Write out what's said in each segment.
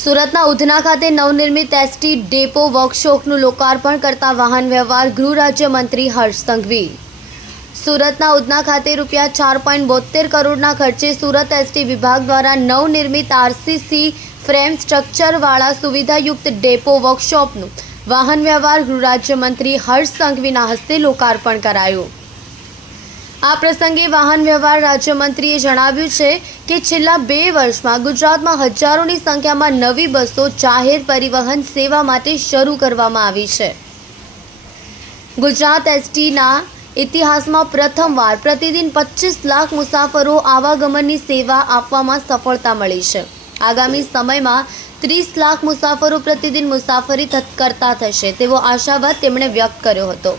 સુરતના ઉધના ખાતે નવનિર્મિત એસટી ડેપો વર્કશોપનું લોકાર્પણ કરતા વાહન વ્યવહાર ગૃહ રાજ્યમંત્રી હર્ષ સંઘવી। સુરતના ઉધના ખાતે ₹4.72 કરોડના ખર્ચે સુરત એસટી વિભાગ દ્વારા નવનિર્મિત આરસીસી ફ્રેમ સ્ટ્રક્ચરવાળા સુવિધાયુક્ત ડેપો વર્કશોપનું વાહન વ્યવહાર ગૃહ રાજ્યમંત્રી હર્ષ સંઘવીના હસ્તે લોકાર્પણ કરાયું। આ પ્રસંગે વાહન વ્યવહાર રાજ્યમંત્રીએ જણાવ્યું છે કે છેલ્લા 2 વર્ષમાં ગુજરાતમાં હજારોની સંખ્યામાં નવી બસો જાહેર પરિવહન સેવા માટે શરૂ કરવામાં આવી છે। ગુજરાત એસટીના ઇતિહાસમાં પ્રથમવાર પ્રતિદિન 25 લાખ મુસાફરો આવાગમનની સેવા આપવામાં સફળતા મળી છે। આગામી સમયમાં 30 લાખ મુસાફરો પ્રતિદિન મુસાફરી કરતા થશે તેવો આશાવાદ તેમણે વ્યક્ત કર્યો હતો।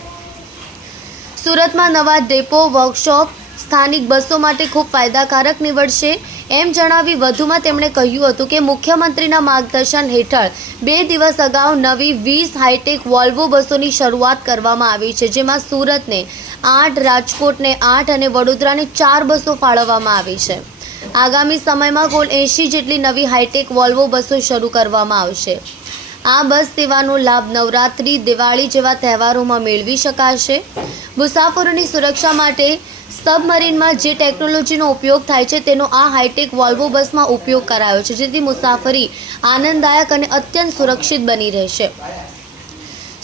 સુરતમાં નવા ડેપો વર્કશોપ સ્થાનિક બસો માટે ખૂબ ફાયદાકારક નીવડશે એમ જણાવી વધુમાં તેમણે કહ્યું હતું કે મુખ્યમંત્રીના માર્ગદર્શન હેઠળ 2 દિવસ અગાઉ નવી 20 હાઈટેક વોલ્વો બસોની શરૂઆત કરવામાં આવી છે, જેમાં સુરતને 8, રાજકોટને 8 અને વડોદરાને 4 બસો ફાળવવામાં આવી છે। આગામી સમયમાં કુલ 80 જેટલી નવી હાઈટેક વોલ્વો બસો શરૂ કરવામાં આવશે। આ બસ સેવાનો લાભ નવરાત્રી, દિવાળી જેવા તહેવારોમાં મેળવી શકાશે। મુસાફરોની સુરક્ષા માટે સબમરીનમાં જે ટેકનોલોજીનો ઉપયોગ થાય છે તેનો આ હાઈટેક વોલ્વો બસમાં ઉપયોગ કરાયો છે, જેથી મુસાફરી આનંદદાયક અને અત્યંત સુરક્ષિત બની રહેશે।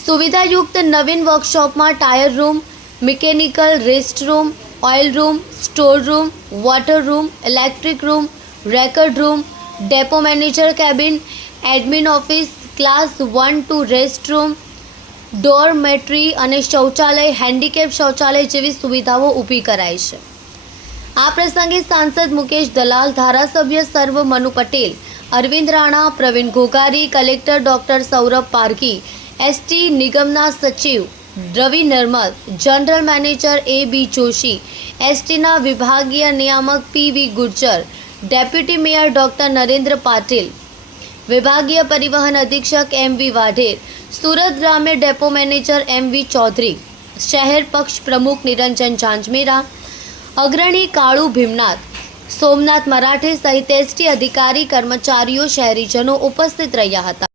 સુવિધાયુક્ત નવીન વર્કશોપમાં tyre room, mechanical, rest room, oil room, store room, water room, electric room, record room, depot manager cabin, admin office, class 1-2 rest room, dormitory અને શૌચાલય, હેન્ડીકેપ શૌચાલય જેવી સુવિધાઓ ઊભી કરાઈ છે। આ પ્રસંગે સાંસદ મુકેશ દલાલ, ધારાસભ્ય સર્વ Manu Patel, Arvind Rana, Pravin Ghoghari, collector doctor Saurabh Parghi, ST નિગમના સચિવ Ravi Narmad, general manager A.B. Joshi, એસટીના વિભાગીય નિયામક P.V. Gurjar, deputy mayor doctor Narendra Patil, વિભાગીય પરિવહન અધિક્ષક M.V. વાઢેર, સુરત ગ્રામ્ય ડેપો મેનેજર M.V. ચૌધરી, શહેર પક્ષ પ્રમુખ નિરંજન જાંજમેરા, અગ્રણી કાળુ ભીમનાથ, સોમનાથ મરાઠે સહિત એસટી અધિકારી, કર્મચારીઓ, શહેરીજનો ઉપસ્થિત રહ્યા હતા।